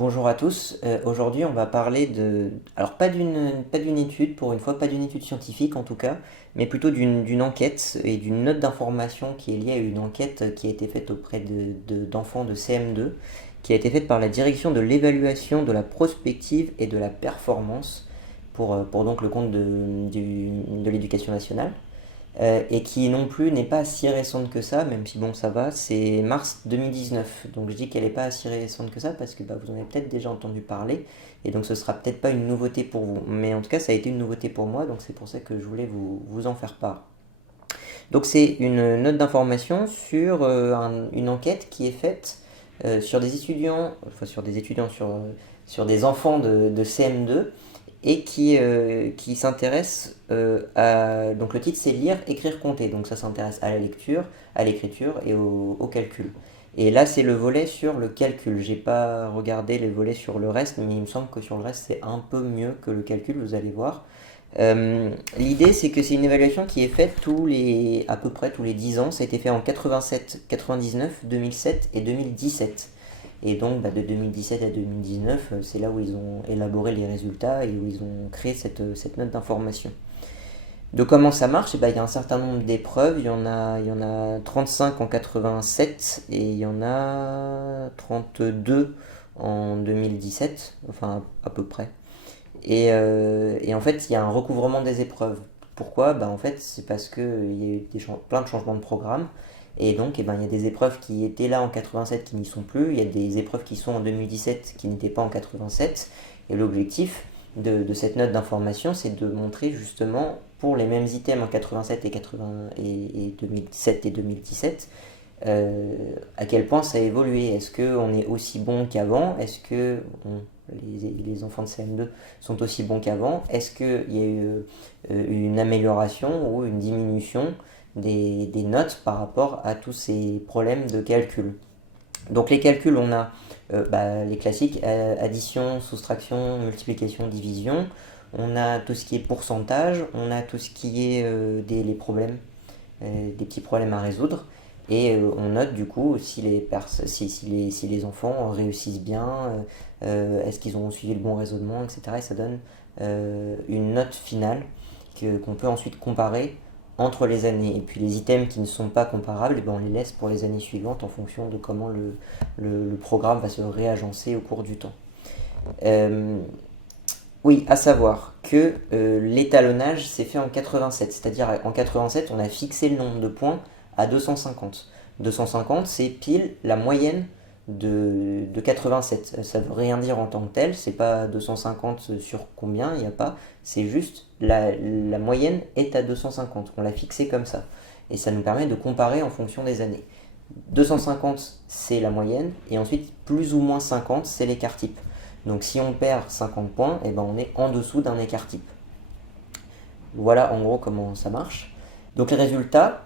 Bonjour à tous. Aujourd'hui, on va parler de, alors pas d'une étude, pour une fois, pas d'une étude scientifique en tout cas, mais plutôt d'une enquête et d'une note d'information qui est liée à une enquête qui a été faite auprès d'enfants de CM2, qui a été faite par la direction de l'évaluation de la prospective et de la performance pour donc le compte de l'éducation nationale. Et qui non plus n'est pas si récente que ça, même si bon ça va, c'est mars 2019. Donc je dis qu'elle n'est pas si récente que ça parce que vous en avez peut-être déjà entendu parler, et donc ce sera peut-être pas une nouveauté pour vous. Mais en tout cas ça a été une nouveauté pour moi, donc c'est pour ça que je voulais vous en faire part. Donc c'est une note d'information sur une enquête qui est faite sur des étudiants, enfin sur des enfants de CM2 et qui s'intéresse à... Donc le titre c'est lire, écrire, compter. Donc ça s'intéresse à la lecture, à l'écriture et au calcul. Et là c'est le volet sur le calcul. J'ai pas regardé les volets sur le reste, mais il me semble que sur le reste c'est un peu mieux que le calcul, vous allez voir. L'idée c'est que c'est une évaluation qui est faite à peu près tous les 10 ans. Ça a été fait en 87, 99, 2007 et 2017. Et donc de 2017 à 2019, c'est là où ils ont élaboré les résultats et où ils ont créé cette note d'information. De comment ça marche, il y a un certain nombre d'épreuves, il y en a 35 en 87 et il y en a 32 en 2017, enfin à peu près. Et en fait, il y a un recouvrement des épreuves. Pourquoi? En fait, c'est parce qu'il y a eu plein de changements de programme. Et donc, il y a des épreuves qui étaient là en 87 qui n'y sont plus. Il y a des épreuves qui sont en 2017 qui n'étaient pas en 87. Et l'objectif de cette note d'information, c'est de montrer justement pour les mêmes items en 87 et 2007 et 2017, à quel point ça a évolué. Est-ce qu'on est aussi bon qu'avant? Est-ce que les enfants de CM2 sont aussi bons qu'avant? Est-ce qu'il y a eu une amélioration ou une diminution des notes par rapport à tous ces problèmes de calcul? Donc les calculs, on a les classiques, addition, soustraction, multiplication, division. On a tout ce qui est pourcentage, on a tout ce qui est les problèmes, des petits problèmes à résoudre. Et on note du coup si les enfants réussissent bien, est-ce qu'ils ont suivi le bon raisonnement, etc. Et ça donne une note finale qu'on peut ensuite comparer entre les années. Et puis les items qui ne sont pas comparables, on les laisse pour les années suivantes en fonction de comment le programme va se réagencer au cours du temps. Oui, à savoir que l'étalonnage s'est fait en 87, c'est-à-dire en 87 on a fixé le nombre de points à 250. 250 c'est pile la moyenne de 87. Ça veut rien dire en tant que tel, c'est pas 250 sur combien, il n'y a pas, c'est juste la moyenne est à 250, on l'a fixé comme ça. Et ça nous permet de comparer en fonction des années. 250 c'est la moyenne, et ensuite plus ou moins 50 c'est l'écart type. Donc si on perd 50 points, on est en dessous d'un écart type. Voilà en gros comment ça marche. Donc les résultats,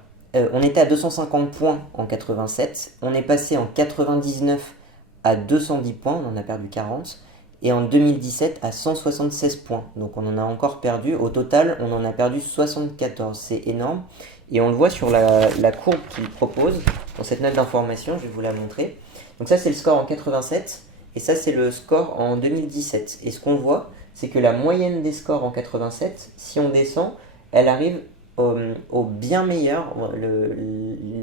on était à 250 points en 87, on est passé en 99 à 210 points, on en a perdu 40, et en 2017 à 176 points. Donc on en a encore perdu, au total on en a perdu 74, c'est énorme. Et on le voit sur la courbe qu'il propose dans cette note d'information, je vais vous la montrer. Donc ça c'est le score en 87, et ça c'est le score en 2017. Et ce qu'on voit, c'est que la moyenne des scores en 87, si on descend, elle arrive au bien meilleur.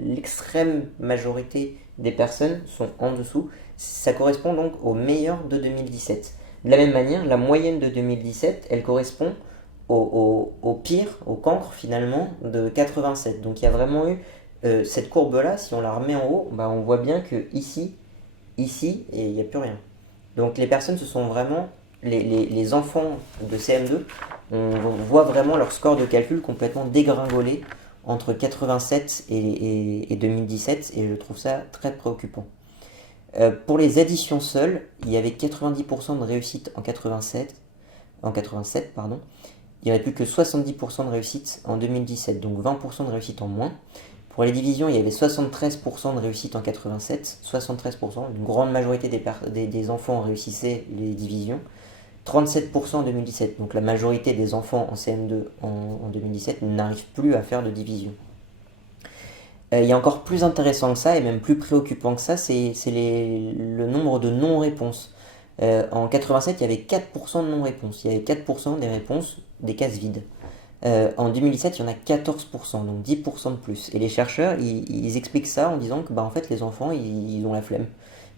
L'extrême majorité des personnes sont en dessous. Ça correspond donc au meilleur de 2017. De la même manière, la moyenne de 2017, elle correspond au pire, au cancre finalement, de 87. Donc il y a vraiment eu cette courbe-là, si on la remet en haut, on voit bien que ici, et il n'y a plus rien. Donc les personnes se sont vraiment, les enfants de CM2, on voit vraiment leur score de calcul complètement dégringoler entre 87 et 2017, et je trouve ça très préoccupant. Pour les additions seules, il y avait 90% de réussite en 87, pardon. Il n'y avait plus que 70% de réussite en 2017, donc 20% de réussite en moins. Pour les divisions, il y avait 73% de réussite en 87, 73%, une grande majorité des enfants réussissaient les divisions. 37% en 2017, donc la majorité des enfants en CM2 en 2017 n'arrivent plus à faire de division. Il y a encore plus intéressant que ça, et même plus préoccupant que ça, c'est le nombre de non-réponses. En 87, il y avait 4% de non-réponse. Il y avait 4% des réponses des cases vides. En 2017, il y en a 14%, donc 10% de plus. Et les chercheurs, ils expliquent ça en disant que en fait, les enfants, ils ont la flemme.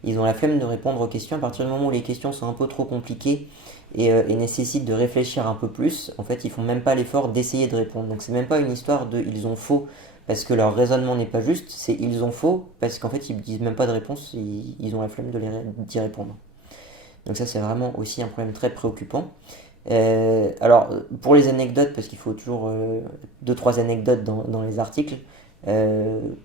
Ils ont la flemme de répondre aux questions. À partir du moment où les questions sont un peu trop compliquées et nécessitent de réfléchir un peu plus, en fait, ils font même pas l'effort d'essayer de répondre. Donc c'est même pas une histoire de ils ont faux parce que leur raisonnement n'est pas juste, c'est ils ont faux parce qu'en fait, ils disent même pas de réponse, ils ont la flemme d'y répondre. Donc ça, c'est vraiment aussi un problème très préoccupant. Alors, pour les anecdotes, parce qu'il faut toujours 2-3 anecdotes dans les articles,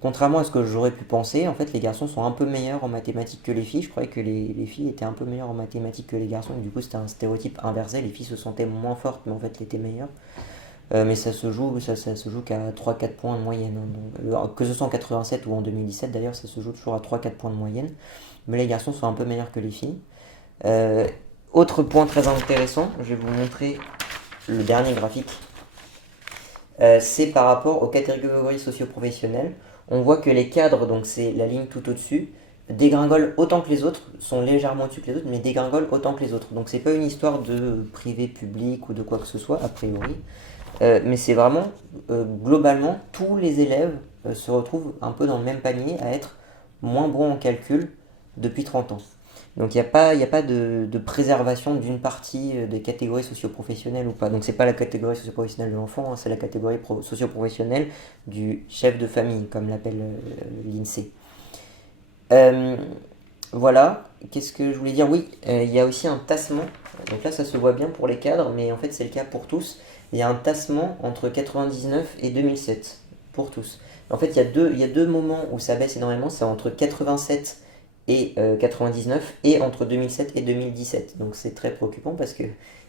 contrairement à ce que j'aurais pu penser, en fait, les garçons sont un peu meilleurs en mathématiques que les filles. Je croyais que les filles étaient un peu meilleures en mathématiques que les garçons, et du coup, c'était un stéréotype inversé. Les filles se sentaient moins fortes, mais en fait, étaient meilleures. Mais ça se joue qu'à 3-4 points de moyenne, hein. Donc, que ce soit en 87 ou en 2017, d'ailleurs, ça se joue toujours à 3-4 points de moyenne. Mais les garçons sont un peu meilleurs que les filles. Euh, Autre point très intéressant, je vais vous montrer le dernier graphique. C'est par rapport aux catégories socio-professionnelles. On voit que les cadres, donc c'est la ligne tout au-dessus, dégringolent autant que les autres, sont légèrement au-dessus que les autres, mais dégringolent autant que les autres. Donc c'est pas une histoire de privé public ou de quoi que ce soit, a priori. Mais c'est vraiment, globalement, tous les élèves se retrouvent un peu dans le même panier à être moins bons en calcul depuis 30 ans. Donc il y a pas de préservation d'une partie des catégories socio-professionnelles ou pas. Donc c'est pas la catégorie socio-professionnelle de l'enfant, hein, c'est la catégorie socio-professionnelle du chef de famille, comme l'appelle l'INSEE. Euh, voilà, qu'est-ce que je voulais dire? Oui, il y a aussi un tassement. Donc là, ça se voit bien pour les cadres, mais en fait, c'est le cas pour tous. Il y a un tassement entre 99 et 2007, pour tous. En fait, il y a deux moments où ça baisse énormément, c'est entre 87 et 99, et entre 2007 et 2017. Donc c'est très préoccupant parce que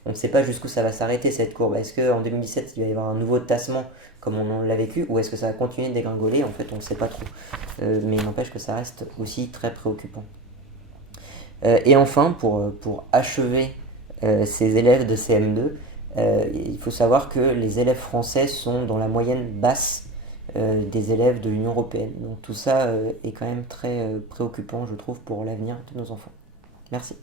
on ne sait pas jusqu'où ça va s'arrêter cette courbe. Est-ce qu'en 2017, il va y avoir un nouveau tassement comme on l'a vécu, ou est-ce que ça va continuer de dégringoler? En fait, on ne sait pas trop. Mais il n'empêche que ça reste aussi très préoccupant. Et enfin, pour achever ces élèves de CM2, il faut savoir que les élèves français sont dans la moyenne basse des élèves de l'Union européenne. Donc tout ça est quand même très préoccupant, je trouve, pour l'avenir de nos enfants. Merci.